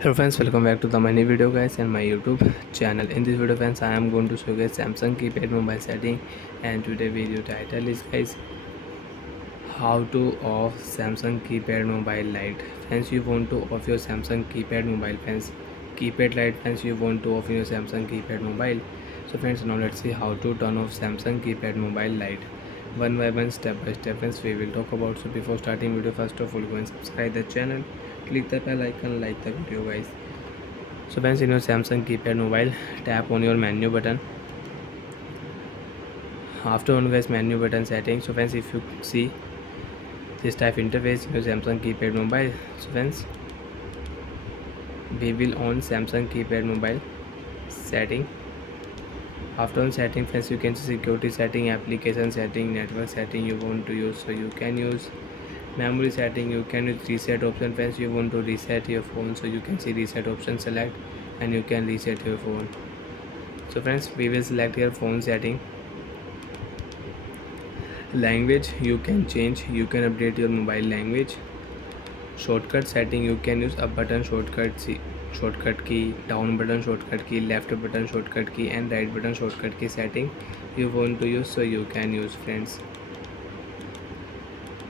Hello friends, welcome back to the my new video guys and my YouTube channel. In this video friends, I am going to show you guys Samsung keypad mobile setting, and today video title is guys how to off Samsung keypad mobile light. Friends, you want to off your Samsung keypad mobile friends, keypad light friends, you want to off your Samsung keypad mobile. So friends, now let's see how to turn off Samsung keypad mobile light. One by one, step by step friends, we will talk about. So before starting video, first of all go and subscribe the channel, click the bell icon, like the video guys. So friends, in your Samsung keypad mobile, tap on your menu button. After on guys menu button settings, so friends, if you see this type interface in your Samsung keypad mobile, so friends, we will on Samsung keypad mobile setting. After on setting friends, you can see security setting, application setting, network setting you want to use. So you can use memory setting, you can use reset option friends, you want to reset your phone, so you can see reset option, select and you can reset your phone. So friends, we will select your phone setting. Language you can change, you can update your mobile language. Shortcut setting, you can use up button shortcut key, down button shortcut key, left button shortcut key and right button shortcut key setting you want to use, so you can use friends.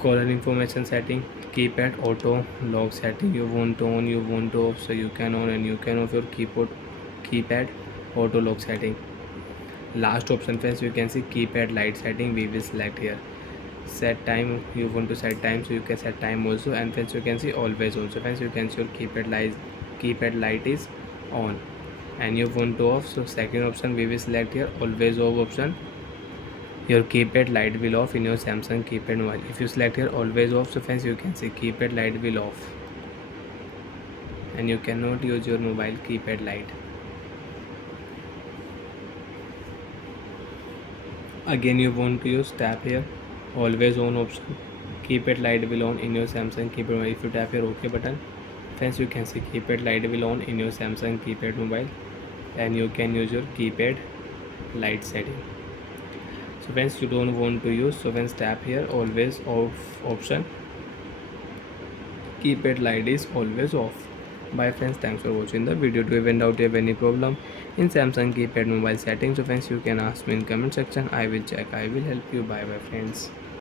Caller information setting, keypad auto lock setting, you want to on, you want to off, so you can on and you can off your keypad auto lock setting. Last option friends, you can see keypad light setting, we will select here. Set time, you want to set time, so you can set time also. And friends, you can see always on, so friends, you can see your keypad light is on and you want to off, so second option we will select here, always off option. Your keypad light will off in your Samsung keypad mobile. If you select here always off, so friends, you can see keypad light will off and you cannot use your mobile keypad light. Again you want to use, tap here always on option, keypad light will on in your Samsung keypad mobile. If you tap your OK button friends, you can see keypad light will on in your Samsung keypad mobile and you can use your keypad light setting. So friends, you don't want to use, so friends, tap here always off option, keypad light is always off. Bye friends, thanks for watching the video. To even doubt you have any problem in Samsung keypad mobile settings, so friends, you can ask me in comment section, I will check, I will help you. Bye bye friends.